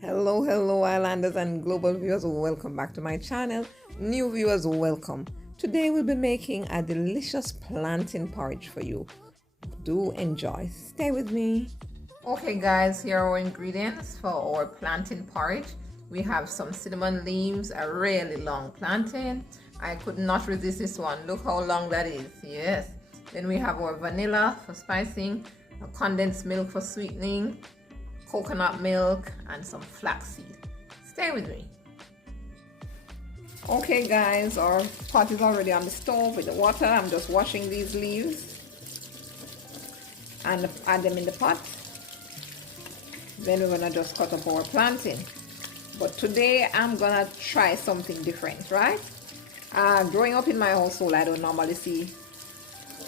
Hello islanders and global viewers, welcome back to my channel. New viewers, welcome. Today we'll be making a delicious plantain porridge for you. Do enjoy. Stay with me. Okay guys, here are our ingredients for our plantain porridge. We have some cinnamon leaves, a really long plantain. I could not resist this one. Look how long that is. Yes. Then we have our vanilla for spicing, a condensed milk for sweetening, coconut milk, and some flaxseed. Stay with me. Okay guys, our pot is already on the stove with the water. I'm just washing these leaves and add them in the pot. Then we're gonna just cut up our plantain. But today I'm gonna try something different, right? Growing up in my household, I don't normally see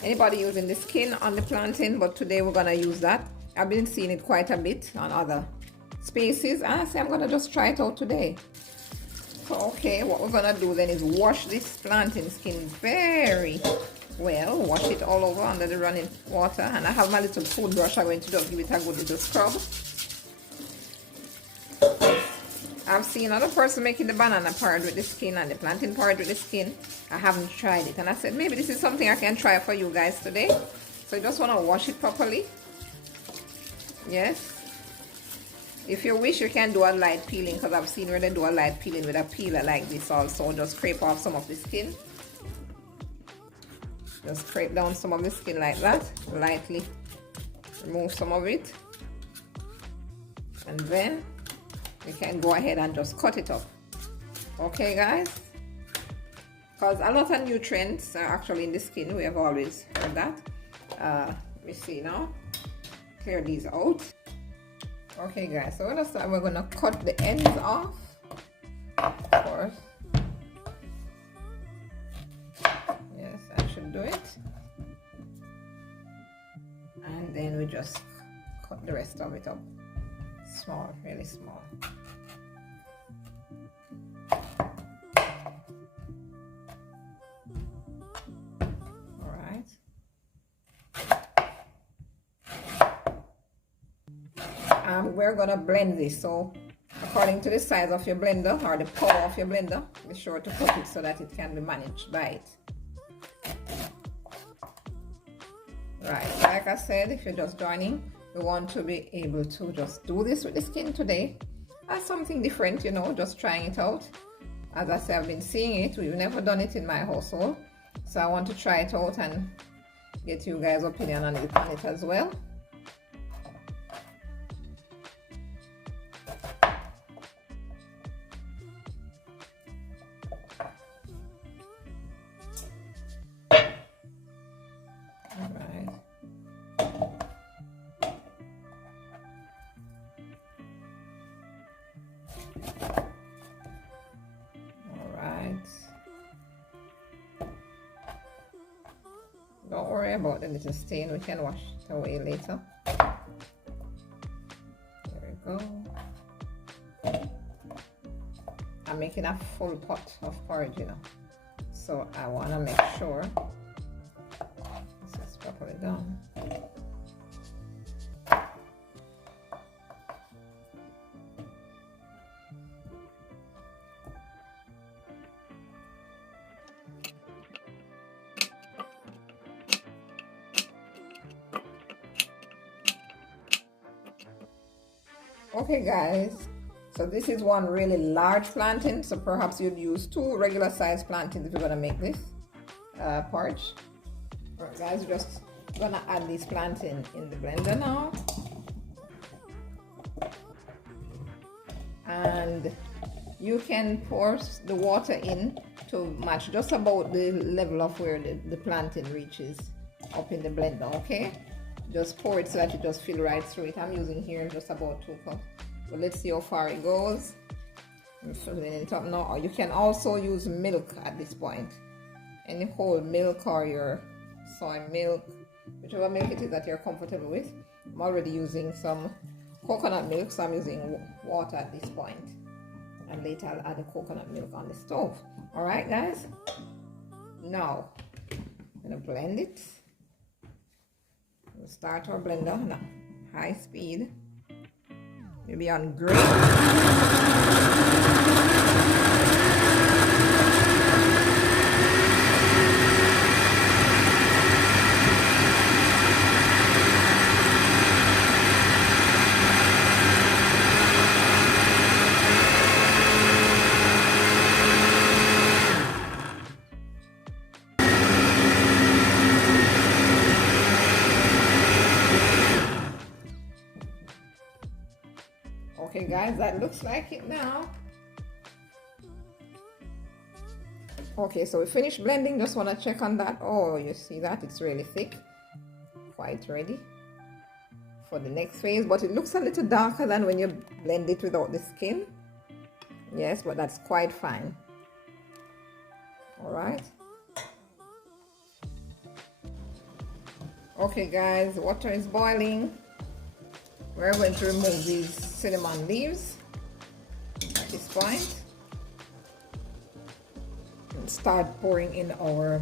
anybody using the skin on the plantain, but today we're gonna use that. I've been seeing it quite a bit on other spaces, and I say I'm gonna just try it out today. So okay, what we're gonna do then is wash this plantain skin very well. Wash it all over under the running water, and I have my little food brush. I'm going to just give it a good little scrub. I've seen other person making the banana porridge with the skin and the plantain porridge with the skin. I haven't tried it, and I said maybe this is something I can try for you guys today. So you just want to wash it properly. Yes. If you wish, you can do a light peeling, because I've seen where they do a light peeling with a peeler like this also. Just scrape off some of the skin. Just scrape down some of the skin like that. Lightly remove some of it. And then you can go ahead and just cut it up. Okay guys? Because a lot of nutrients are actually in the skin. We have always heard that. Let me see now. Clear these out. Okay guys, so we're gonna cut the ends off, of course. Yes, I should do it. And then we just cut the rest of it up small, really small. We're gonna blend this, so according to the size of your blender or the power of your blender, be sure to put it so that it can be managed by it. Right, like I said, if you're just joining, we want to be able to just do this with the skin today as something different, you know, just trying it out. As I said, I've been seeing it. We've never done it in my household, so I want to try it out and get you guys' opinion on it as well. Don't worry about the little stain, we can wash it away later. There we go. I'm making a full pot of porridge, you know, so I want to make sure this is properly done. Okay guys, so this is one really large plantain, so perhaps you'd use 2 regular sized plantains if you're gonna make this porridge. Alright guys, we're just gonna add this plantain in the blender now. And you can pour the water in to match just about the level of where the plantain reaches up in the blender, okay? Just pour it so that it just fill right through it. I'm using here just about 2 cups. But let's see how far it goes. I'm filling it up now. Or you can also use milk at this point. Any whole milk or your soy milk, whichever milk it is that you're comfortable with. I'm already using some coconut milk, so I'm using water at this point. And later I'll add the coconut milk on the stove. Alright guys? Now, I'm gonna blend it We'll start our blender on high speed. Maybe on grate. Okay guys, that looks like it now. Okay, so we finished blending. Just want to check on that. Oh, you see that? It's really thick. Quite ready for the next phase, but it looks a little darker than when you blend it without the skin. Yes, but that's quite fine. All right. Okay guys, water is boiling. We're going to remove these cinnamon leaves at this point and start pouring in our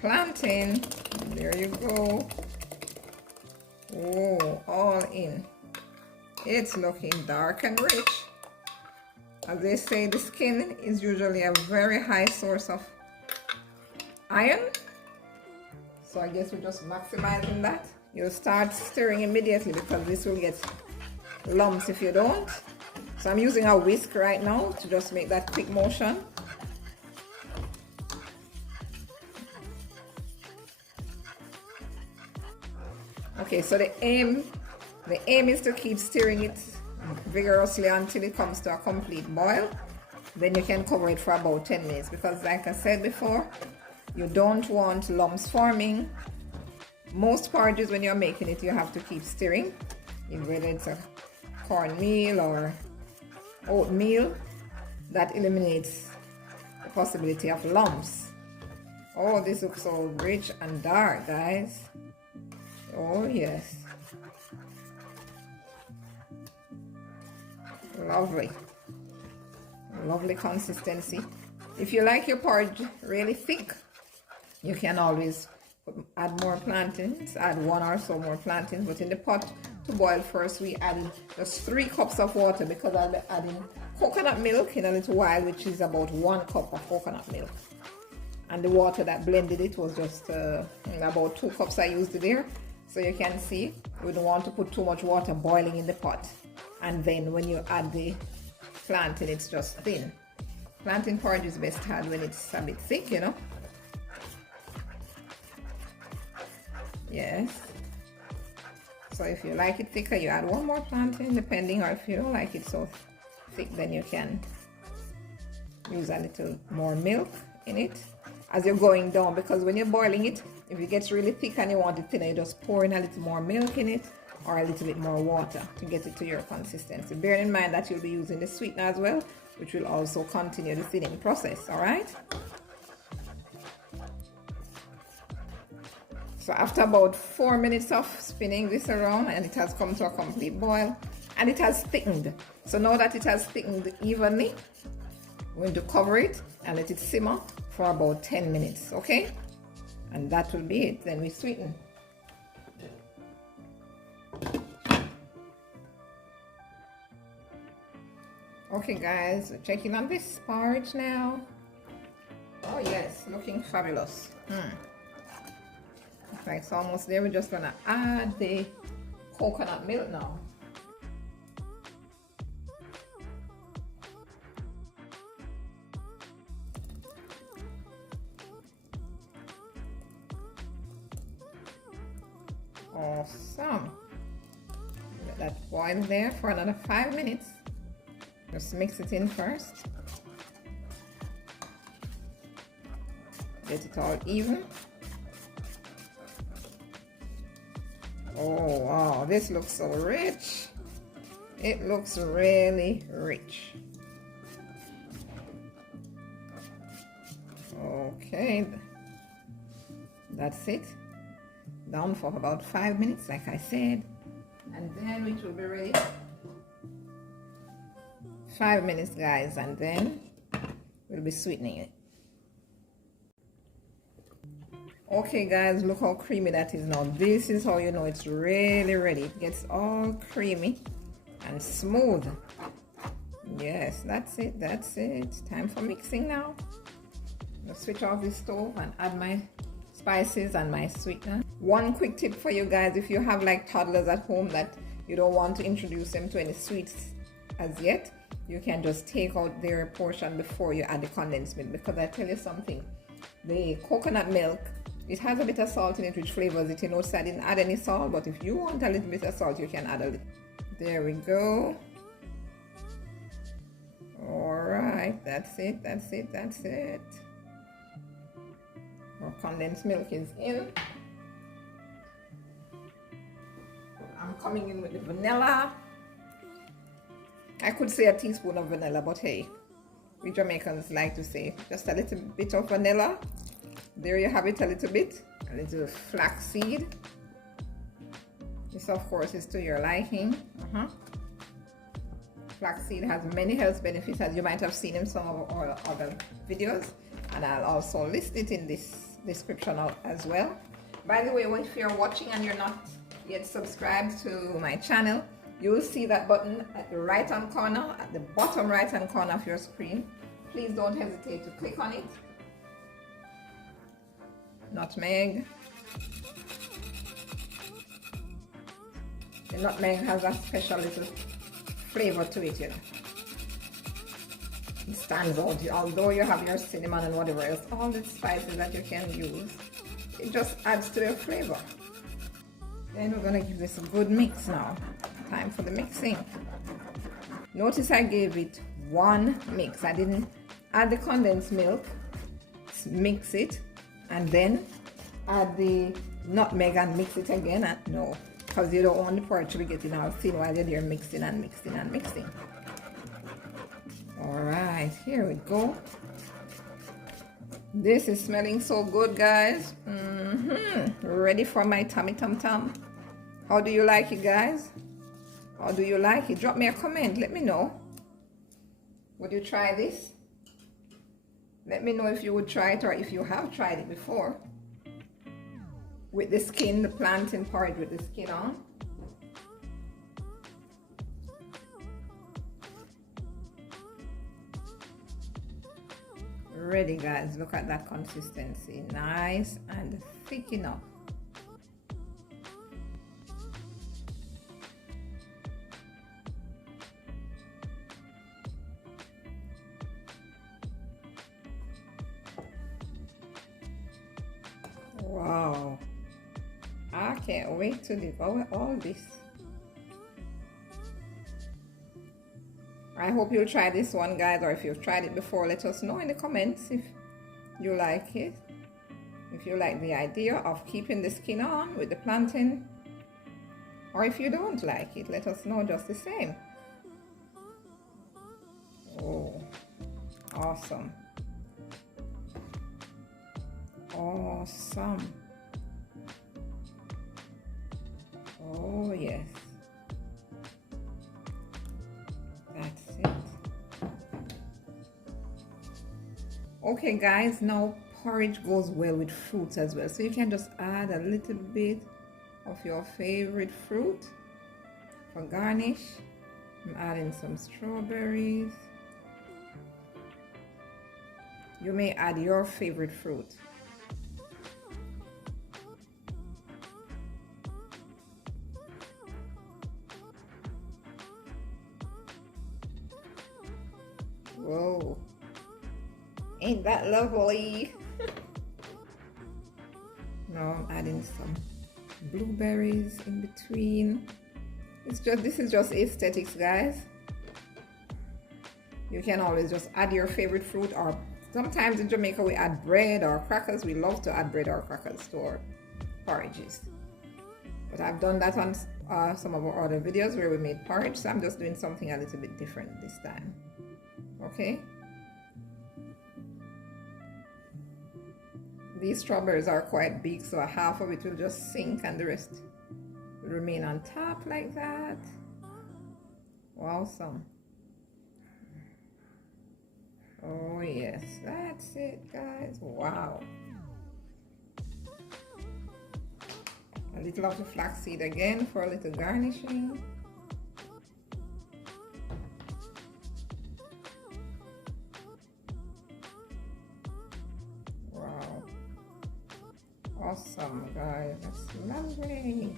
plantain. There you go. Oh, all in. It's looking dark and rich. As they say, the skin is usually a very high source of iron. So I guess we're just maximizing that. You'll start stirring immediately because this will get lumps if you don't. So I'm using a whisk right now to just make that quick motion. Okay, so the aim is to keep stirring it vigorously until it comes to a complete boil. Then you can cover it for about 10 minutes because like I said before, you don't want lumps forming. Most porridges, when you're making it, you have to keep stirring, whether it's a cornmeal or oatmeal. That eliminates the possibility of lumps. Oh, this looks so rich and dark, guys. Oh yes, lovely, lovely consistency. If you like your porridge really thick, you can always add more plantains, add one or so more plantains, but in the pot to boil first we added just 3 cups of water because I'll be adding coconut milk in a little while, which is about 1 cup of coconut milk, and the water that blended it was just about 2 cups I used there. So you can see we don't want to put too much water boiling in the pot, and then when you add the plantain it's just thin. Plantain porridge is best had when it's a bit thick, you know. Yes, so if you like it thicker you add 1 more plantain depending, or if you don't like it so thick then you can use a little more milk in it as you're going down, because when you're boiling it, if it gets really thick and you want it thinner, you just pour in a little more milk in it or a little bit more water to get it to your consistency. Bear in mind that you'll be using the sweetener as well, which will also continue the thinning process. All right, so after about 4 minutes of spinning this around, and it has come to a complete boil and it has thickened. So now that it has thickened evenly, we're going to cover it and let it simmer for about 10 minutes, okay? And that will be it. Then we sweeten. Okay guys, we're checking on this porridge now. Oh yes, looking fabulous. Looks like it's almost there. We're just gonna add the coconut milk now. Awesome. Let that boil there for another 5 minutes. Just mix it in first. Get it all even. Oh wow, this looks so rich. It looks really rich. Okay, that's it. Down for about 5 minutes, like I said, and then it will be ready. 5 minutes, guys, and then we'll be sweetening it. Okay guys, look how creamy that is now. This is how you know it's really ready. It gets all creamy and smooth. Yes, that's it, that's it. Time for mixing now. I'll switch off the stove and add my spices and my sweetener. One quick tip for you guys, if you have like toddlers at home that you don't want to introduce them to any sweets as yet, you can just take out their portion before you add the condensed milk, because I tell you something, the coconut milk, it has a bit of salt in it which flavors it. You notice I didn't add any salt, but if you want a little bit of salt, you can add a little. There we go. All right, that's it, that's it, that's it. Our condensed milk is in. I'm coming in with the vanilla. I could say a teaspoon of vanilla, but hey, we Jamaicans like to say just a little bit of vanilla. There you have it, a little bit. A little flaxseed. This of course is to your liking. Flaxseed has many health benefits, as you might have seen in some of our other videos, and I'll also list it in this description as well. By the way, if you're watching and you're not yet subscribed to my channel, you will see that button at the right hand corner, at the bottom right hand corner of your screen. Please don't hesitate to click on it. Nutmeg. The nutmeg has a special little flavor to it, you know. It stands out. Although you have your cinnamon and whatever else, all the spices that you can use, it just adds to the flavor. Then we're gonna give this a good mix now. Time for the mixing. Notice I gave it one mix. I didn't add the condensed milk, mix it, and then add the nutmeg and mix it again. No, because you don't want the porridge to be getting all thin while you're there mixing and mixing and mixing. All right, here we go. This is smelling so good, guys. Ready for my tummy tum tum. How do you like it, guys? How do you like it? Drop me a comment, let me know. Would you try this? Let me know if you would try it or if you have tried it before. With the skin, the plantain porridge with the skin on. Ready, guys. Look at that consistency. Nice and thick enough. Wow, I can't wait to devour all this. I hope you'll try this one, guys, or if you've tried it before, let us know in the comments if you like it. If you like the idea of keeping the skin on with the plantain, or if you don't like it, let us know just the same. Oh, awesome. Awesome. Oh yes, that's it. Okay guys, now porridge goes well with fruits as well, so you can just add a little bit of your favorite fruit for garnish. I'm adding some strawberries. You may add your favorite fruit. Whoa, ain't that lovely? Now I'm adding some blueberries in between. This is just aesthetics, guys. You can always just add your favorite fruit, or sometimes in Jamaica we add bread or crackers. We love to add bread or crackers to our porridges. But I've done that on some of our other videos where we made porridge, so I'm just doing something a little bit different this time. Okay, these strawberries are quite big, so half of it will just sink and the rest will remain on top like that. Awesome. Oh yes, that's it, guys. Wow. A little of the flaxseed again for a little garnishing. Wow. Awesome, guys. That's lovely.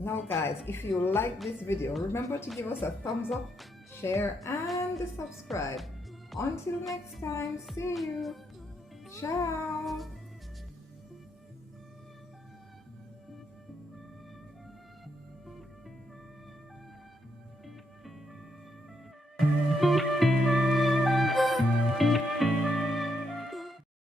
Now guys, if you like this video, remember to give us a thumbs up, share and subscribe. Until next time, see you. Ciao.